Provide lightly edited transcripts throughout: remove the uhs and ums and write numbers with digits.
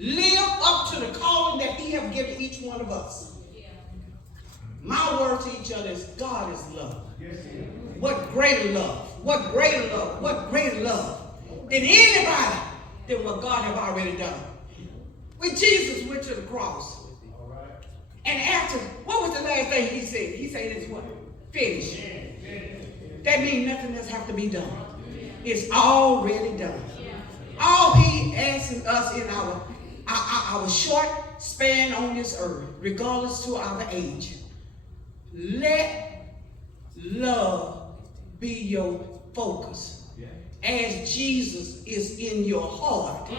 live up to the calling that he has given each one of us. My word to each other is God is love. What greater love? What greater love? What greater love than anybody than what God have already done? When Jesus went to the cross, and after, what was the last thing he said? He said this, what? Finished. That means nothing else have to be done. It's already done. All he asking us in our short span on this earth, regardless to our age, let love be your focus. As Jesus is in your heart.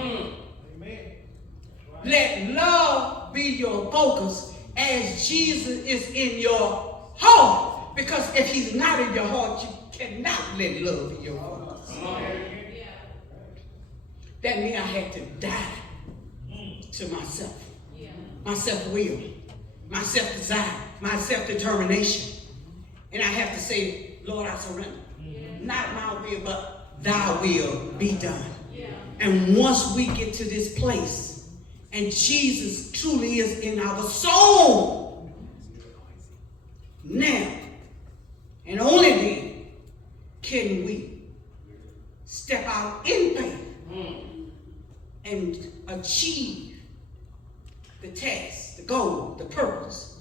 Let love be your focus as Jesus is in your heart. Because if he's not in your heart, you cannot let love be your focus. That means I had to die to myself. My self-will, my self-desire, my self-determination. And I have to say, Lord, I surrender. Not my will, but thy will be done. And once we get to this place, and Jesus truly is in our soul, now, and only then, can we step out in faith and achieve the task, the goal, the purpose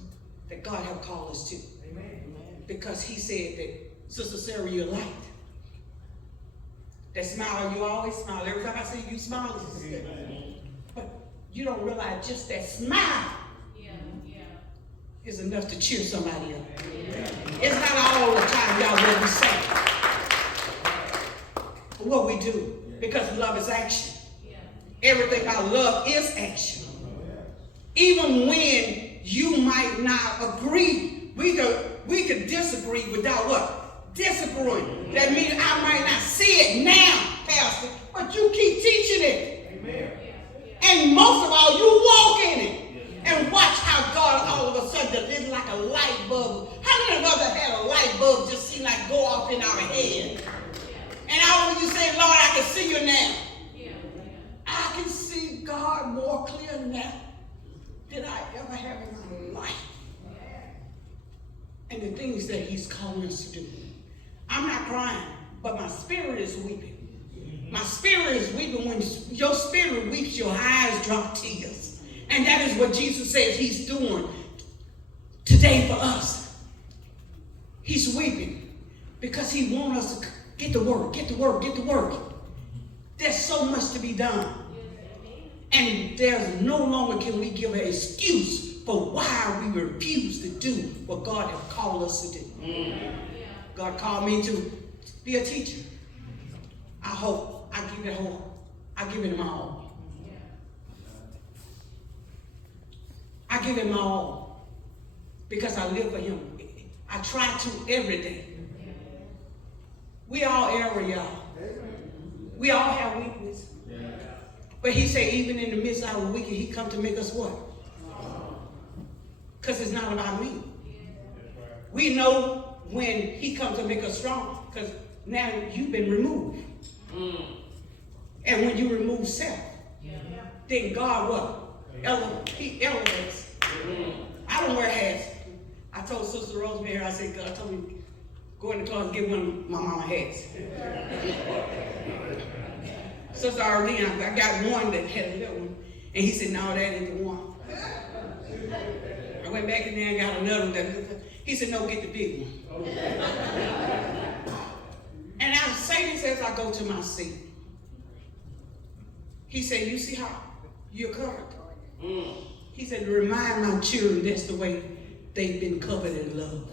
that God has called us to. Because he said that, Sister Sarah, you're light. That smile, you always smile. Every time I see you smile, it's good. But you don't realize just that smile is enough to cheer somebody up. It's not all the time, y'all, what we say. But what we do. Because love is action. Everything about love is action. Even when you might not agree, we could disagree without what? Disagreeing. That means I might not see it now, Pastor, but you keep teaching it. Amen. And most of all, you walk in it. And watch how God all of a sudden is like a light bulb. How many of us have had a light bulb just seem like go off in our head? And all of you say, Lord, I can see you now. I can see God more clear now than I ever have in my life. And the things that he's calling us to do. I'm not crying, but my spirit is weeping. My spirit is weeping. When your spirit weeps, your eyes drop tears. And that is what Jesus says he's doing today for us. He's weeping because he wants us to get to work, get to work, get to work. There's so much to be done. And there's no longer can we give an excuse for why we refuse to do what God has called us to do. God called me to be a teacher. I hope I give it my all. I give it my all because I live for him. I try to every day. We all err, y'all. We all have weakness. But he said even in the midst of our weakness, he come to make us what? Because it's not about me. We know when he comes to make us strong because now you've been removed. And when you remove self, then God what? He elevates. I don't wear hats. I told Sister Rosemary, I said, God told me, go in the closet and get one of my mama hats. Sister Arlene, I got one that had a little one. And he said, no, that ain't the one. I went back in there and got another one. He said, no, get the big one. And I say this as I go to my seat. He said, you see how you're covered? He said, remind my children that's the way they've been covered in love.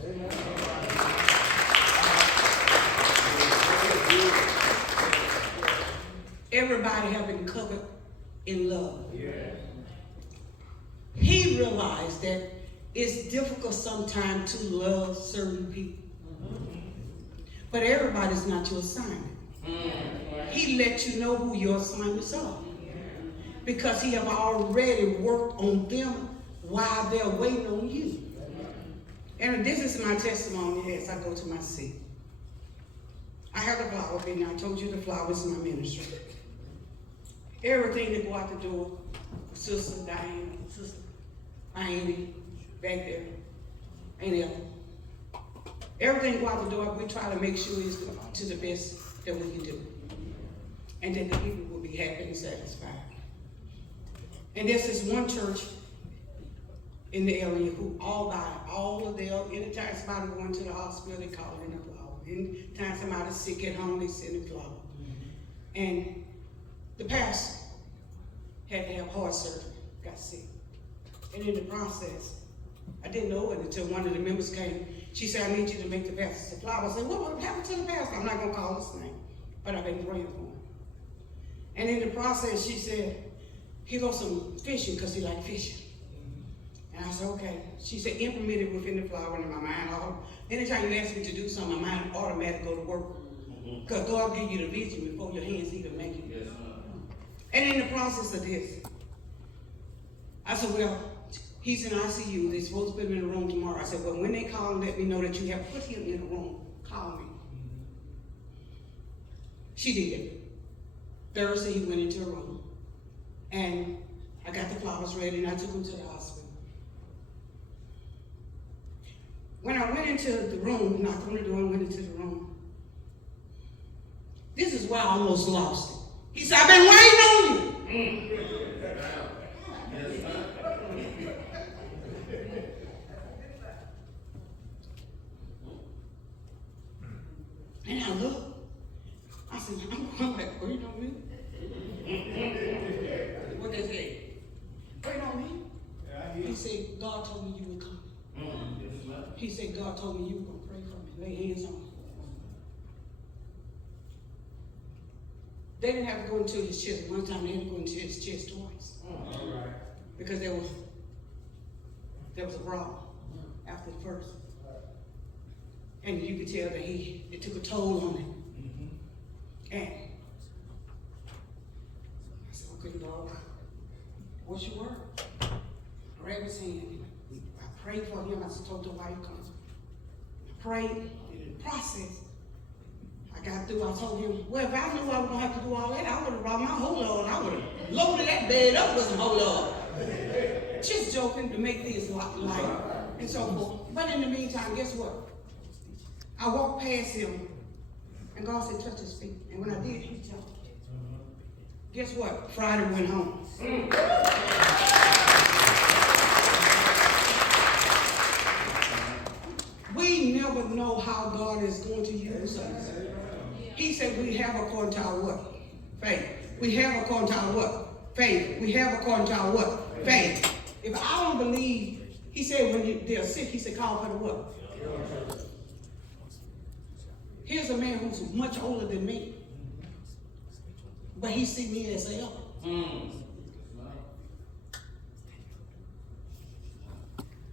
Everybody have been covered in love. He realized that it's difficult sometimes to love certain people. But everybody's not your assignment. He let you know who your assignments are. Because he have already worked on them while they're waiting on you. And this is my testimony as I go to my seat. I have a flower, and I told you the flower is my ministry. Everything that go out the door, Sister Diane, Sister Amy, back there, ain't there? Everything go out the door, we try to make sure it's to the best that we can do. And that the people will be happy and satisfied. And there's this one church in the area who all of their, anytime somebody going to the hospital, they call in a flower. Anytime somebody's sick at home, they send a flower. And the pastor had to have heart surgery, got sick. And in the process, I didn't know it until one of the members came. She said, I need you to make the pastor a flower. I said, what happened to the pastor? I'm not going to call his name, but I've been praying for him. And in the process, she said, here goes some fishing, because he liked fishing. And I said, okay. She said, implement it within the flower, and in my mind, anytime you ask me to do something, my mind automatically go to work. Because God give you the vision before your hands even make it. Yes, and in the process of this, I said, well, he's in ICU. They're supposed to put him in a room tomorrow. I said, well, when they call and let me know that you have put him in a room, call me. She did. Thursday, he went into a room. And I got the flowers ready, and I took him to the hospital. When I went into the room, knocked on the door and went into the room, this is why I almost lost it. He said, I've been waiting on you. And I looked. I said, I'm like, waiting on me? What they say? Wait on me? He said, God told me you would come. He said, God told me you were going to pray for me. Lay hands on me. They didn't have to go into his chest. One time they had to go into his chest twice. Because there was a brawl after the first. And you could tell that it took a toll on him. And I said, okay, Lord, what's your word? I grabbed his hand. I prayed for him. I told him why you come. I prayed, and in the process, I got through. I told him, well, if I knew I was going to have to do all that, I would have brought my whole load. I would have loaded that bed up with some whole load. Just joking to make this light and so forth. But in the meantime, guess what? I walked past him, and God said, touch his feet. And when I did, he jumped. Guess what? Friday went home. We never know how God is going to use us. He said we have according to our what? Faith. We have according to our what? Faith. We have according to our what? Faith. If I don't believe, he said when they're sick, he said call for the what? Here's a man who's much older than me, but he see me as an elder.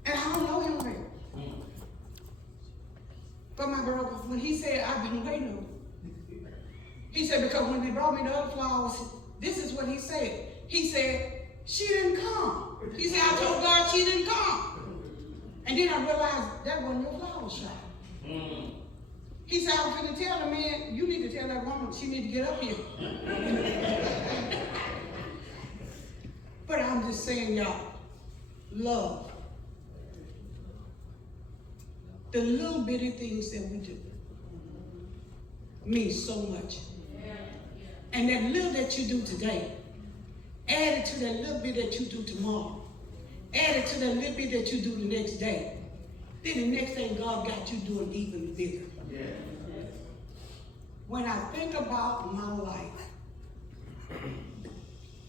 And I don't know him well. But my brother, when he said, I've been waiting on you, he said, because when they brought me the other flowers, this is what he said. He said, she didn't come. He said, I told God she didn't come. And then I realized that wasn't your flower shop. He said, I was going to tell the man, you need to tell that woman she need to get up here. But I'm just saying, y'all, love. The little bitty things that we do mean so much. And that little that you do today, add it to that little bit that you do tomorrow. Add it to that little bit that you do the next day. Then the next day, God got you doing even bigger. When I think about my life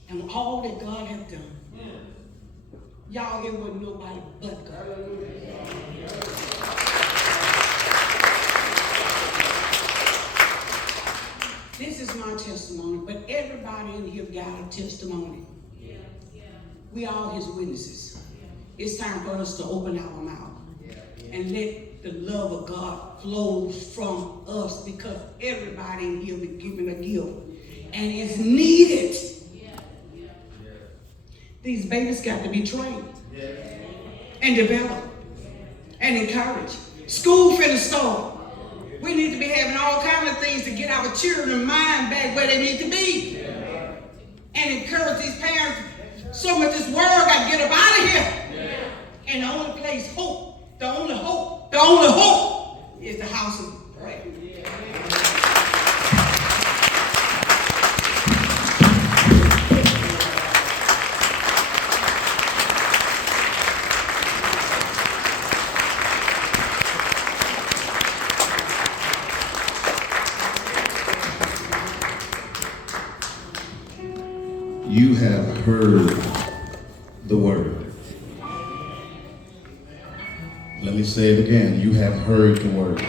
and all that God has done, y'all, it wasn't nobody but God. This is my testimony, but everybody in here got a testimony. We all his witnesses. It's time for us to open our mouth and let the love of God flow from us, because everybody in here been given a gift and it's needed. These babies got to be trained and developed and encouraged. School finna start. We need to be having all kinds of things to get our children's mind back where they need to be. and encourage these parents. So much this world got to get up out of here. And the only place hope, the only hope is the house of prayer. You have heard the word. Let me say it again. You have heard the word.